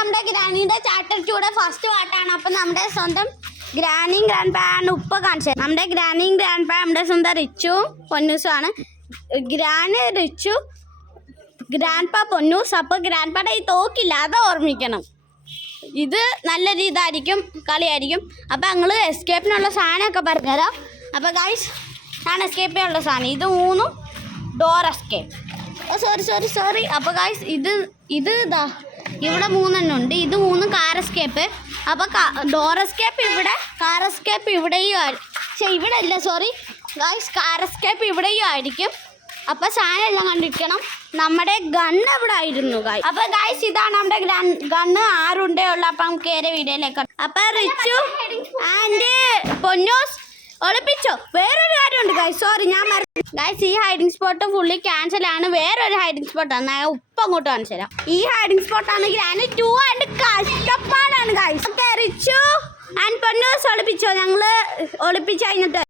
നമ്മുടെ ഗ്രാനിയുടെ chapter 2 first പാർട്ടാണ്. അപ്പം നമ്മുടെ സ്വന്തം ഗ്രാനിയും ഗ്രാൻഡ് പായാണ് ഉപ്പ കാണിച്ചത്. നമ്മുടെ ഗ്രാനിയും ഗ്രാൻഡ് പാ നമ്മുടെ സ്വന്തം റിച്ചും പൊന്നൂസും ആണ്. ഗ്രാന് റിച്ചു, ഗ്രാൻഡ് പാ പൊന്നൂസ്. അപ്പോൾ ഗ്രാൻഡ് പാടെ ഈ തോക്കില്ല, അത് ഓർമ്മിക്കണം. ഇത് നല്ലൊരു ഇതായിരിക്കും, കളിയായിരിക്കും. അപ്പോൾ ഞങ്ങൾ എസ്കേപ്പിനുള്ള സാധനമൊക്കെ പറഞ്ഞുതരാം. അപ്പോൾ ഗൈസ് ഞാൻ എസ്കേപ്പ് ചെയ്യാനുള്ള സാധനം ഇത് 3 ഡോർ എസ്കേപ്പ്. സോറി. അപ്പോൾ ഗൈസ് ഇത് ഇതാ ഇവിടെ 3 ഉണ്ട്. ഇത് 3 കാർ എസ്കേപ്പ്. അപ്പോൾ ഡോർ എസ്കേപ്പ് ഇവിടെ, കാർ എസ്കേപ്പ് ഇവിടെയും ഇവിടെ അല്ല ഗൈസ്, കാർ എസ്കേപ്പ് ഇവിടെയും ആയിരിക്കും. അപ്പോൾ സാധനം എല്ലാം കണ്ടിരിക്കണം. നമ്മുടെ ഗണ്ണ് എവിടെ ആയിരുന്നു ഗൈസ്? അപ്പോൾ ഗൈസ് ഇതാണ് നമ്മുടെ ഗണ്ണ്. 6 ഉണ്ടേ ഉള്ളൂ. അപ്പം കയറിയ വീഡിയോയിലേക്ക്. അപ്പോൾ റിച്ചു ആൻഡ് പൊന്നൂസ് ഒളിപ്പിച്ചോ. വേറൊരു കാര്യമുണ്ട് ഗൈസ്, ഞാൻ ഗൈസ് ഈ ഹൈഡിങ് സ്പോട്ട് ഫുള്ളി ക്യാൻസലാണ്. വേറൊരു ഹൈഡിങ് സ്പോട്ടാണ്, ഉപ്പ് അങ്ങോട്ട് കാണിച്ചു തരാം. ഈ ഹൈഡിങ് സ്പോട്ടാണ് ഗ്രാൻഡ് 2 ആൻഡ് കഷ്ടപ്പാടാണ് ഗൈസ്. റിച്ചു ആൻഡ് പൊന്നൂസ് ഒളിപ്പിച്ചോ, ഞങ്ങൾ ഒളിപ്പിച്ച് കഴിഞ്ഞിട്ട്.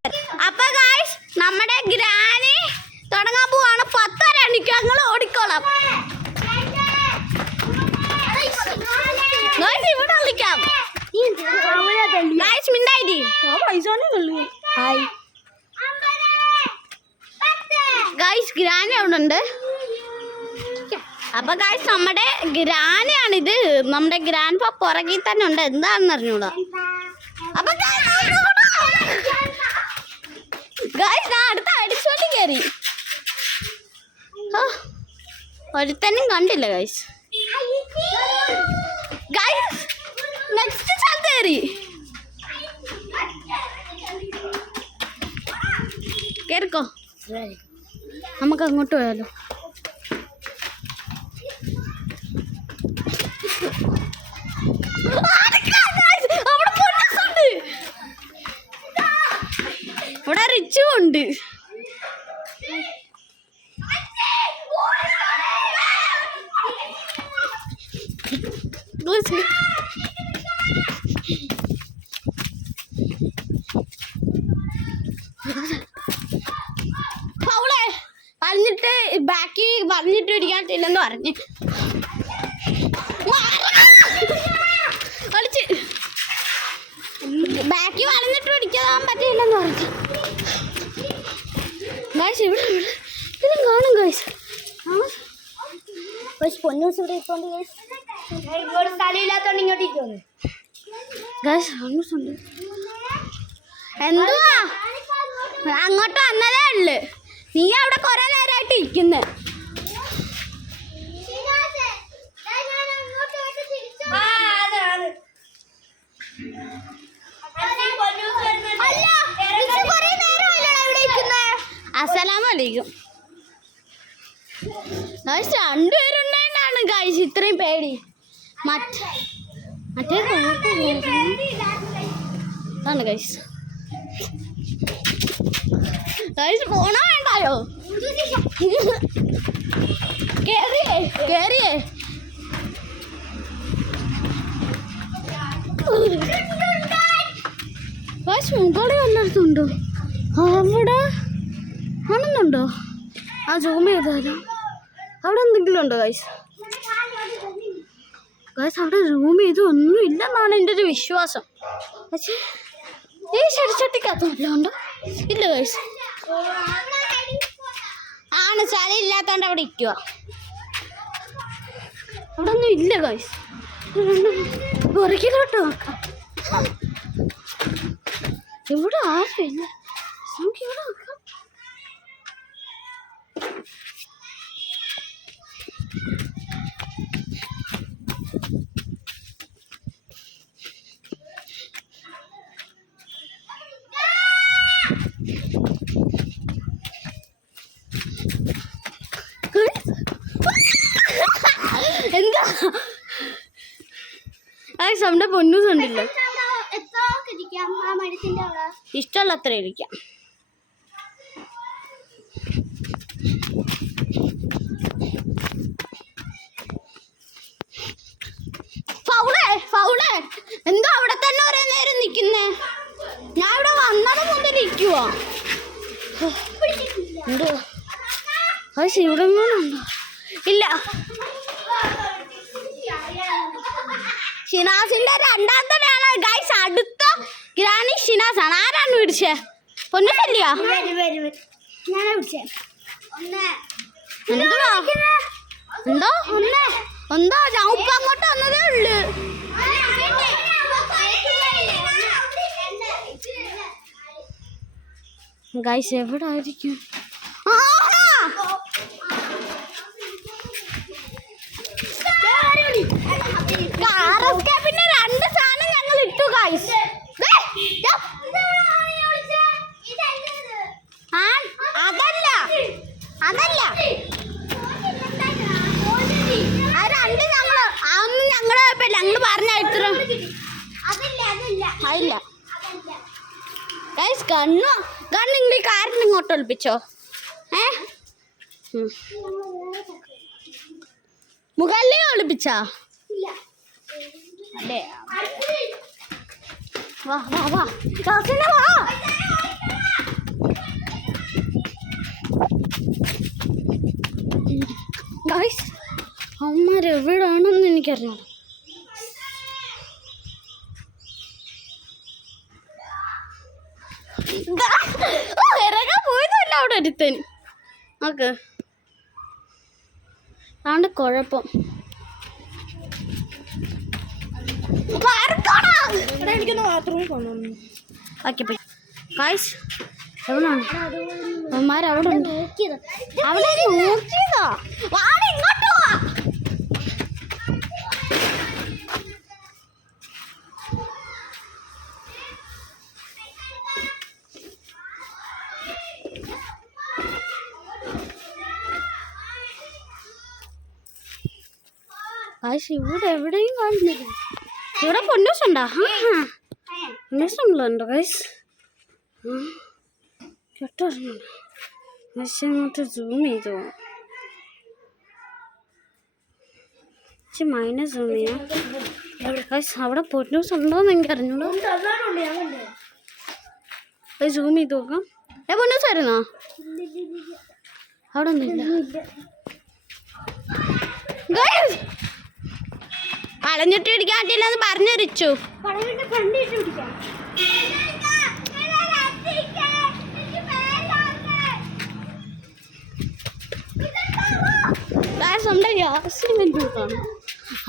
അപ്പൊ ഗൈസ് നമ്മുടെ ഗ്രാനി തുടങ്ങാൻ പോവാണ്. 10 അടിക്കും, ഞങ്ങൾ ഓടിക്കോളാം. ഇവിടെ കളിക്കാം ഗൈസ്. മിണ്ടായി ഗൈസ്, ഗ്രാനി അവിടെ ഉണ്ട്. അപ്പൊ ഗൈസ് നമ്മുടെ ഗ്രാനിയാണിത്. നമ്മുടെ ഗ്രാൻഡ് പാ പുറകിൽ തന്നെ ഉണ്ട്, എന്താണെന്ന് അറിഞ്ഞൂടാ. അപ്പൊ ഗൈസ് ഞാൻ അടുത്ത അടിച്ചോണ്ട് കയറി. ഒരുത്തനും കണ്ടില്ല ഗൈസ്. നെക്സ്റ്റ് സ്ഥലത്ത് കയറി. കേറിക്കോ, നമുക്ക് അങ്ങോട്ട് പോയാലോ. ഇവിടെ റിച്ചും ഉണ്ട്. പറഞ്ഞിട്ട് ബാക്കി പറഞ്ഞിട്ട് ഇടിക്കാത്തില്ലെന്ന് പറഞ്ഞ് ബാക്കി വളഞ്ഞിട്ട് പിടിക്കാൻ പറ്റില്ലെന്ന് പറഞ്ഞു ഗൈസ്. ഇവിടെ ഇതും കാണും ഗൈസ്. പൊന്നൂസ് ഇവിടെ ഇപ്പോണ്ട് സ്ഥലമില്ലാത്തോണ്ട് ഇങ്ങോട്ട് ഇരിക്കുന്നു ഗൈസ്. പൊന്നൂസ് ഉണ്ട്. എന്തുവാ അങ്ങോട്ട് വന്നതേ ഉള്ളു, നീ അവിടെ കുറെ നേരമായിട്ട് ഇരിക്കുന്നത്. അസ്സലാമലൈക്കും ഗൈസ്. 2 പേരുണ്ടായിട്ടാണ് ഗൈസ് ഇത്രയും പേടി. മറ്റേ ആണ് ഗൈസ്. ഗൈസ് പോണോ വേണ്ടായോ? കേറിയേ ഗൈസ്. മുകളിൽ വന്നിടത്തുണ്ടോ? അവിടെ ആണെന്നുണ്ടോ? ആ സൂം ചെയ്താലോ. അവിടെ എന്തെങ്കിലും ഉണ്ടോ ഗൈസ്? അവിടെ സൂം ചെയ്ത് ഒന്നും ഇല്ലെന്നാണ് എൻ്റെ ഒരു വിശ്വാസം. പക്ഷേ ഈ ചെടിച്ചട്ടിക്കകത്ത് വല്ലതും ഉണ്ടോ? ഇല്ല ഗൈസ്. ആണ് സ്ഥലം ഇല്ലാത്തോണ്ട് അവിടെ ഇരിക്കുക. അവിടെ ഒന്നും ഇല്ല ഗൈസ്. പുറകിലോട്ട് നോക്കാം. ഇവിടെ ആരും ഇല്ല. നമുക്ക് ഇവിടെ നോക്കാം. എന്താ നമ്മുടെ പൊന്നൂസ് ഉണ്ടല്ലോ. ഇഷ്ടമുള്ള അത്ര ഇരിക്കാം. ഫൗളേ എന്തോ അവിടെ തന്നെ ഒരേ നേരം നിൽക്കുന്നേ. ഞാൻ ഇവിടെ വന്നത് മുതൽ ഇരിക്കുവാ. എന്തോ ഇവിടെ ഉണ്ടോ? ഇല്ല ഷിനാസിന്റെ രണ്ടാമത്തെ ഗൈസ്. അടുത്ത ഗ്രാനി ഷിനാസ് ആണ്. ആരാണ് പിടിച്ചേ? പൊന്നുശല്യ. എന്തോ എന്തോ ഞാൻ ഉപ്പ അങ്ങോട്ട് വന്നതേ ഉള്ളു. ഗൈസ് എവിടെ ആയിരിക്കും? പിന്നെ 2 സാധനം ഞങ്ങൾ ഇട്ടു ഗൈസ്. അതല്ല അതല്ല അത് 2 ഞങ്ങള് അതൊന്നും ഞങ്ങള് ഞങ്ങള് പറഞ്ഞ ഇത്ര അതില്ല ഗൈസ്. ഗണ്ണ് നിങ്ങൾ ഈ കാറിന് ഇങ്ങോട്ട് ഒളിപ്പിച്ചോ. മുകളിലേ ഒളിപ്പിച്ചാ? അല്ലേ വാ വാ വാ ക്ലാസ്സിന് വാ. ഗൈസ് അവന്മാരെവിടാണെന്ന് എനിക്കറിഞ്ഞു. ഇറങ്ങാൻ പോയതല്ല അവിടെ ഒരുത്തൻ. നോക്ക് അതാണ്ട് കുഴപ്പം. അവന്മാരവിടെ അവിടെ നോക്കിയതാ. ഇങ്ങോട്ട് വാ. ഇവിടെ എവിടെയും കാണുന്നില്ല. ഇവിടെ പൊന്നൂസുണ്ടോ? പൊന്നൂസുണ്ടോ ഗൈസ്? കേട്ടോ പക്ഷെ അങ്ങോട്ട് സൂം ചെയ്തോ. മൈനസ് സൂം ചെയ്യാം ഗൈസ്. അവിടെ പൊന്നൂസ് ഉണ്ടോന്ന് എനിക്ക് അറിഞ്ഞോളൂ. സൂം ചെയ്ത് നോക്കാം. പൊന്നൂസ് ആയിരുന്നോ? അവിടെ ഒന്നുമില്ല. കളഞ്ഞിട്ട് പിടിക്കാൻ പറ്റില്ലെന്ന് പറഞ്ഞു റിച്ചു.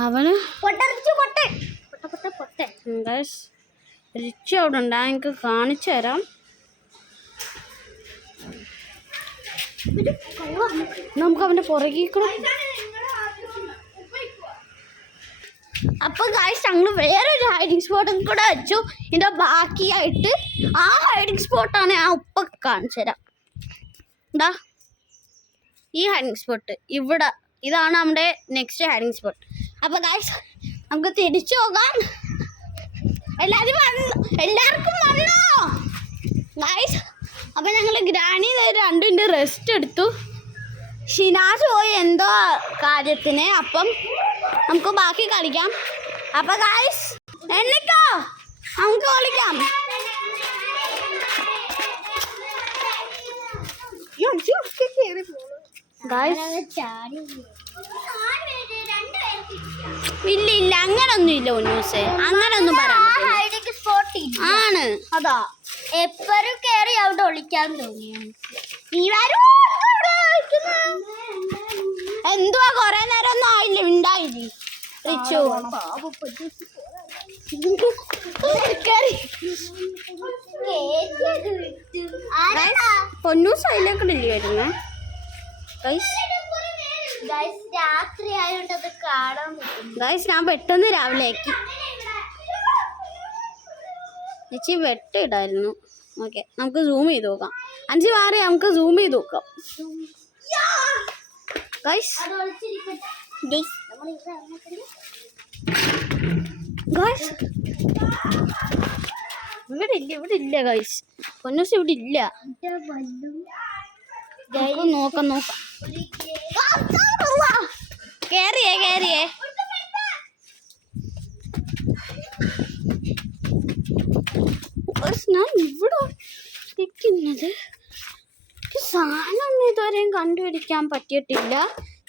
അവന് റിച്ചു അവിടെ ഉണ്ടാ. എനിക്ക് കാണിച്ചു തരാം. നമുക്ക് അവന്റെ പുറകിൽ കൂടെ. അപ്പൊ ഗൈസ് ഞങ്ങൾ വേറൊരു ഹൈഡിങ് സ്പോട്ടും കൂടെ വെച്ചു. ഇതിന്റെ ബാക്കിയായിട്ട് ആ ഹൈഡിങ് സ്പോട്ടാണ് ഞാൻ ഉപ്പ കാണിച്ചു തരാം. എന്താ ഈ ഹൈഡിങ് സ്പോട്ട് ഇവിടെ. ഇതാണ് നമ്മുടെ നെക്സ്റ്റ് ഹൈഡിങ് സ്പോട്ട്. അപ്പൊ ഗൈസ് നമുക്ക് തിരിച്ചു പോകാം. എല്ലാവർക്കും വന്നോ ഗൈസ്? അപ്പൊ ഞങ്ങൾ ഗ്രാനി 2 മിനിറ്റ് റെസ്റ്റ് എടുത്തു. ഷിനാസ് പോയി എന്തോ കാര്യത്തിന്. അപ്പം നമുക്ക് ബാക്കി കളിക്കാം. അപ്പൊ ഗൈസ് എണ്ണിക്കോ, നമുക്ക് കളിക്കാം. ഇല്ല അങ്ങനൊന്നും ഇല്ല ഉന്നൂസേ. അങ്ങനൊന്നും പറയാൻ ആണ്. അതാ എപ്പോഴും കേറി അവിടെ ഒളിക്കാൻ തോന്നിയ. എന്തുവാ കൊറേ നേരം ഒന്നും ആയില്ല ഉണ്ടായില്ലേ റിച്ചു? പൊന്നൂസ് അതിലേക്കില്ലേ വരുന്നേ രാത്രി ആയതുകൊണ്ട് അത് കാണാൻ പറ്റും. ഗൈസ് ഞാൻ പെട്ടെന്ന് രാവിലെ ആക്കി. ചേച്ചി വെട്ടിടായിരുന്നു. ഓക്കെ നമുക്ക് സൂം ചെയ്ത് നോക്കാം. 5 മാറി നമുക്ക് സൂം ചെയ്ത് നോക്കാം. ഗൈസ് ഇവിടെ ഇല്ല ഗൈസ്. പൊന്നൂസ് ഇവിടെ ഇല്ല. നോക്കാം കേറിയേ ഞാൻ ഇവിടെ ഇരിക്കുന്നത്. സാധനം ഇതുവരെയും കണ്ടുപിടിക്കാൻ പറ്റിയിട്ടില്ല.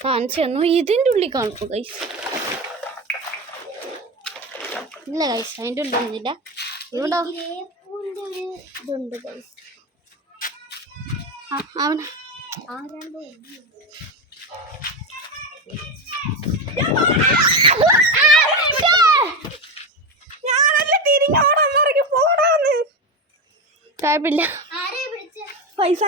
കാണിച്ചു തന്നു. ഇതിൻ്റെ ഉള്ളിൽ കാണും ഗൈസ്. ഇല്ല ഗൈസ്, അതിൻ്റെ ഉള്ളില്ല. ഇവിടെ ഇതുണ്ട് ഗൈസ്. അവിടെ കുഴപ്പമില്ല. പൈസ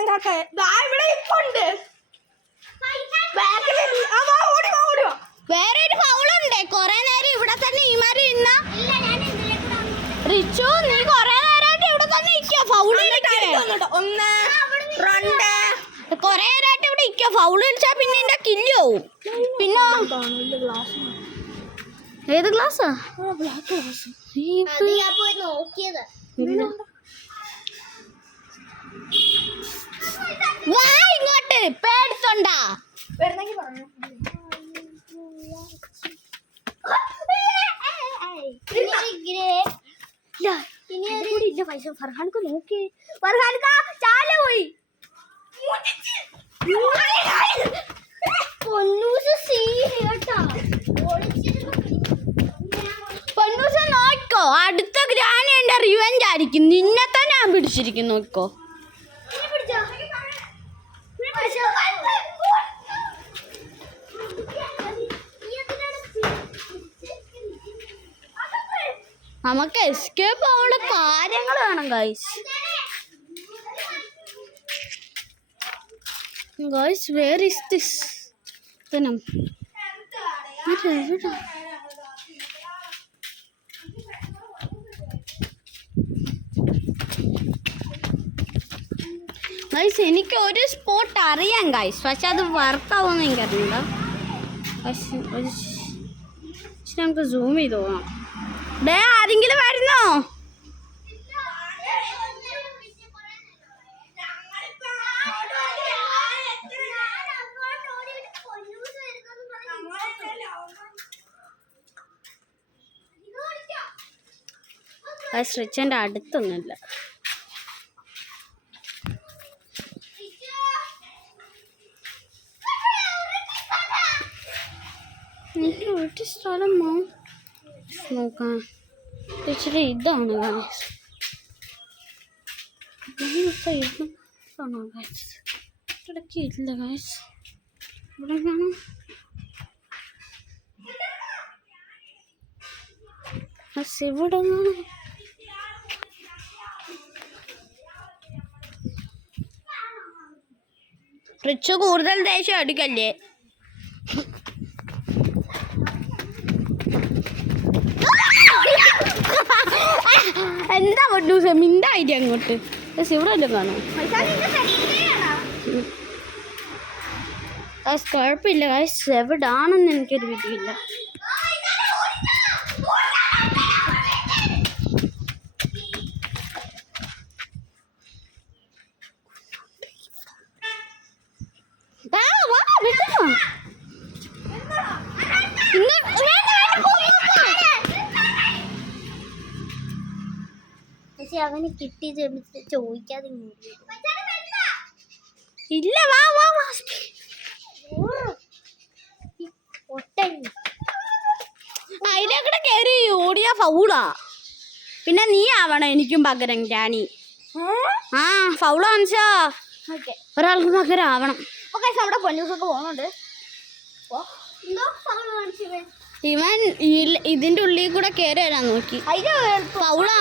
വേറെ ഒരു ഫൗളുണ്ട്. കൊറേ നേരം ഇവിടെ തന്നെ ഇമാരി ഇന്ന റിച്ചു, നീ കൊറേ നേരമായിട്ട് ഇവിടെ തന്നെ ഇരിക്കോ? ഫൗള് കൊറേ നേരമായിട്ട് ഇവിടെ ഇരിക്കോ? ഫൗള് കളിച്ചാ പിന്നെ എന്റെ കില്ല് പോവും. പിന്നെ ഏത് ഗ്ലാസ്സാ? ഇങ്ങോട്ട് പേടിച്ചോണ്ടാ. പൈസ ഫർഹാൻക്ക് നോക്കി. ഫർഹാൻക ചാല പോയി. പൊന്നൂസ് നോക്കോ, അടുത്ത ഗ്രാനി എന്റെ റിവെഞ്ച് ആയിരിക്കും. നിന്നെ തന്നെ ഞാൻ പിടിച്ചിരിക്കും. നോക്കോ നമുക്ക് എസ്കേപ്പ് ആവുള്ള കാര്യങ്ങൾ വേണം guys. Guys, where is this? Guys, എനിക്ക് ഒരു സ്പോട്ട് അറിയാം ഗൈസ്, പക്ഷെ അത് വർക്കാവുമെന്ന് എനിക്കറിയില്ല. പക്ഷെ നമുക്ക് സൂം ചെയ്ത് പോകാം. ഡേ, ആരെങ്കിലും വരുന്നോ? റിച്ചൻ്റെ അടുത്തൊന്നുമില്ല. ഒരു സ്ഥലം നോക്കാം. ഇച്ചിരി ഇതാണ് ഇടയ്ക്ക് ഇല്ല ഗൈസ്. ഇവിടെ കാണാം. ഇവിടെ കാണാം. റിച്ച് കൂടുതൽ ദേഷ്യം അടിക്കല്ലേ. എന്താ പൊന്നൂസ മിണ്ടായിട്ട് അങ്ങോട്ട്? ഇവിടെ വല്ലതും കാണും. കുഴപ്പമില്ല ഗൈസ്, എവിടാണെന്ന് എനിക്കൊരു വിധിയില്ല. അവന് കിട്ടി ചോദിക്കാതെ ഇല്ല. വാ വാ വാ. അതിലേക്കൂടെ കയറി ഓടിയ ഫൗളാ. പിന്നെ നീ ആവണം എനിക്കും പകരം ഗ്രാനി. ആ ഫൗള് കാണിച്ചാ ഒരാൾക്ക് പകരം ആവണം. നമ്മുടെ പൊന്നൂസൊക്കെ പോകുന്നുണ്ട്. ഇവൻ ഇതിന്റെ ഉള്ളിൽ കൂടെ കയറി വരാൻ നോക്കി. ഫൗളാ.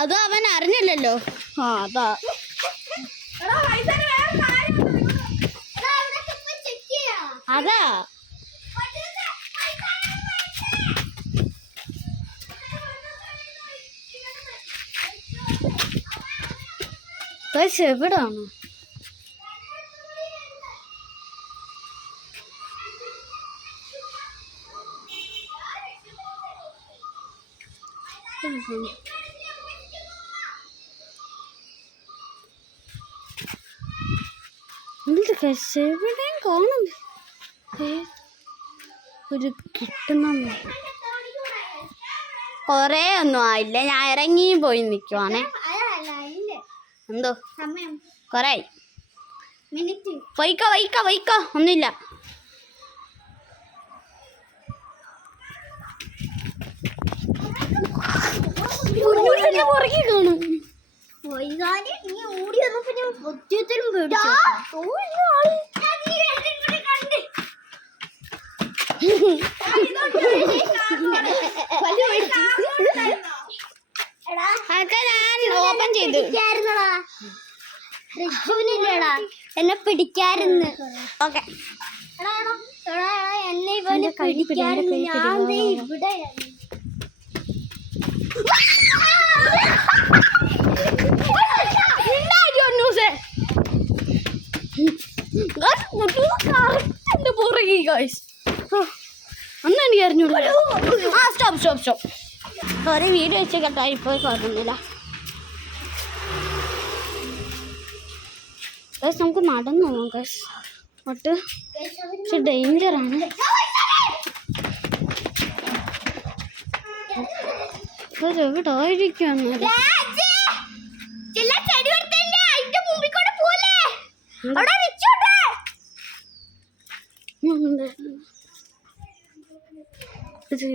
അത് അവൻ അറിഞ്ഞില്ലല്ലോ. ആ അതാ. അതാ എവിടാണ്? എവിടെയും കാണുന്നു. ഒരു കിട്ടുന്ന കൊറേ ഒന്നും ആയില്ല. ഞാൻ ഇറങ്ങി പോയി നിൽക്കുവാണേ. എന്തോ കൊറേ വൈക്കോ വൈക്കോ വൈക്കോ ഒന്നുമില്ല. എന്റെ പുറകെ കാണും. നീ ഓടി വന്നപ്പോ ഞാൻ ഒത്തിരി ഞാൻ ഓപ്പൺ ചെയ്തു. റിജുവിനില്ലടാ എന്നെ പിടിക്കാരുന്ന്. ഓക്കെ എന്നെ ഇവനെ പിടിക്കാരുന്ന്. ഞാൻ ഇവിടെ ഒന്നും എനിക്ക് അറിഞ്ഞൂടാ. ആ സ്റ്റോപ്പ് ഒരു വീഡിയോ വെച്ച് കേട്ടോ. ഇപ്പോൾ കുഴപ്പമൊന്നുമില്ല. നമുക്ക് നടന്നു പോകാം ഗൈസ്. ഒട്ട് പക്ഷെ ഡേഞ്ചറാണ്. എവിടെ ആയിരിക്കും?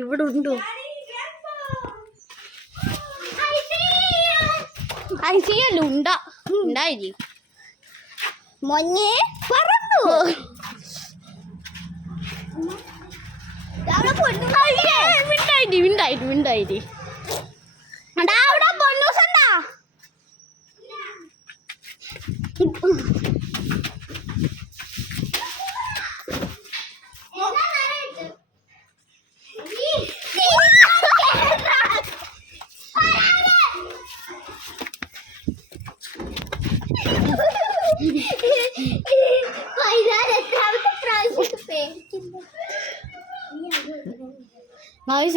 ഇവിടെ ഉണ്ടോ? ഐസിയല്ല ഉണ്ടായി മൊഞ്ഞേ പറന്നു. വിണ്ടായി അവിടെ പൊന്നൂസണ്ടാ.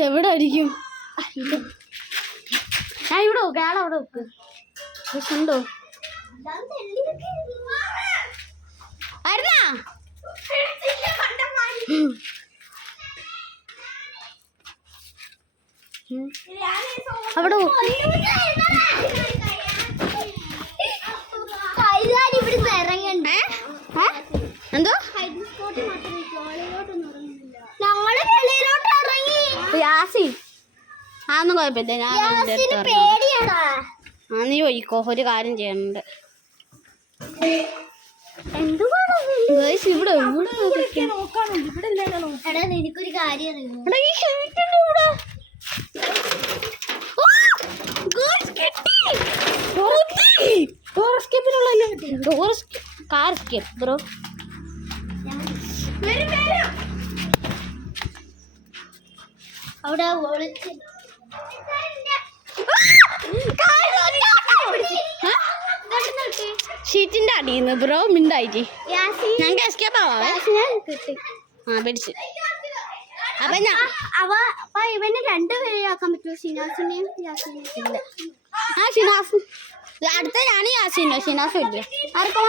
എവിടെ ആയിരിക്കും? ഞാൻ ഇവിടെ നോക്ക്. ആളെ അവിടെ നോക്ക്. ഉണ്ടോ? ആയിരുന്നാ അവിടെ ഇവിടുന്ന് ഇറങ്ങണ്ടേ? എന്തോ ഞങ്ങള് വെളിയിലോട്ട് ഇറങ്ങി. യാസി അതൊന്നും കുഴപ്പമില്ല. ഞാൻ പേടിയാടാ. നീ പോയിക്കോ. ഒരു കാര്യം ചെയ്യാനുണ്ട്. ഇവിടെ എടാ നിനക്കൊരു കാര്യം ബ്രോ. അവിടെ ഷീറ്റിന്റെ അടിയുന്നു ബ്രോ. മിണ്ടായിട്ട് ഞങ്ങൾക്ക് എസ്കേപ്പ് ആവാ. പിടിച്ച് അപ്പൊ ഇവന് രണ്ടുപേരെ ആക്കാൻ പറ്റുമോ? ഷിനാസിനെയും യാസിനെയും. ഷിനാസ് അടുത്ത ഞാൻ യാസിനോ ഷിനാസ് ഇല്ലേ? ആർക്കോ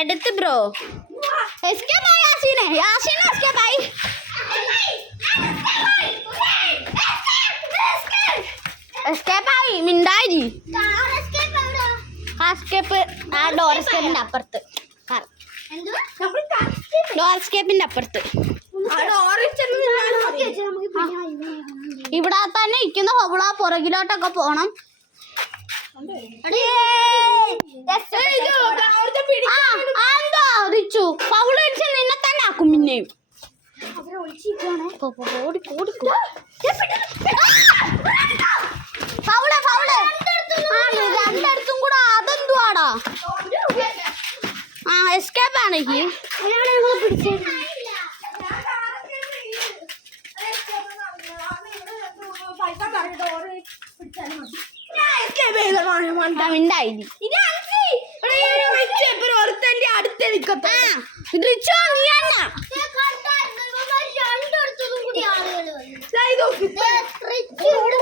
എടുത്ത് ബ്രോ. എസ്കേപ്പ് ആയി യാസിനെ എസ്കേപ്പ് ആയി. എസ്കേപ്പ് ആയി മിണ്ടായി. എസ്കേപ്പ് ആ ഡോർ എസ്കേപ്പിന്റെ അപ്പുറത്ത്. ഡോർ എസ്കേപ്പിന്റെ അപ്പുറത്ത് ഇവിടെ തന്നെ ഇരിക്കുന്ന ഹോബിള പുറകിലോട്ടൊക്കെ പോണം. റിച്ചു ഫൗള് അടിച്ച് നിന്നെ തന്നെ ആക്കും. പിന്നെയും രണ്ടിടത്തും കൂടെ അതെന്തുവാടാ? എസ്കേപ്പ് ആണെങ്കിൽ മിണ്ടായി. റിച്ചു നീ തന്നെ രണ്ടിടത്തും കൂടി ആളുകൾ വന്നു ദാ ഇത് നോക്ക്. റിച്ചു ഇവിടെ